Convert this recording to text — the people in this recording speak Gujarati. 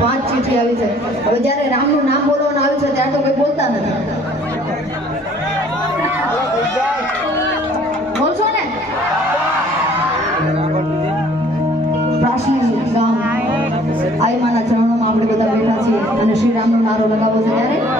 પાંચ ચીઠી આવી છે. હવે જ્યારે રામનું નામ બોલવાનું આવ્યું છે, ત્યારે તો કોઈ બોલતા નથી. બોલશો ને? પ્રાચીન ગામ. આઈમાના ચરણોમાં આપણે બધા બેઠા છીએ અને શ્રી રામનો નારો લગાવો છે ત્યારે?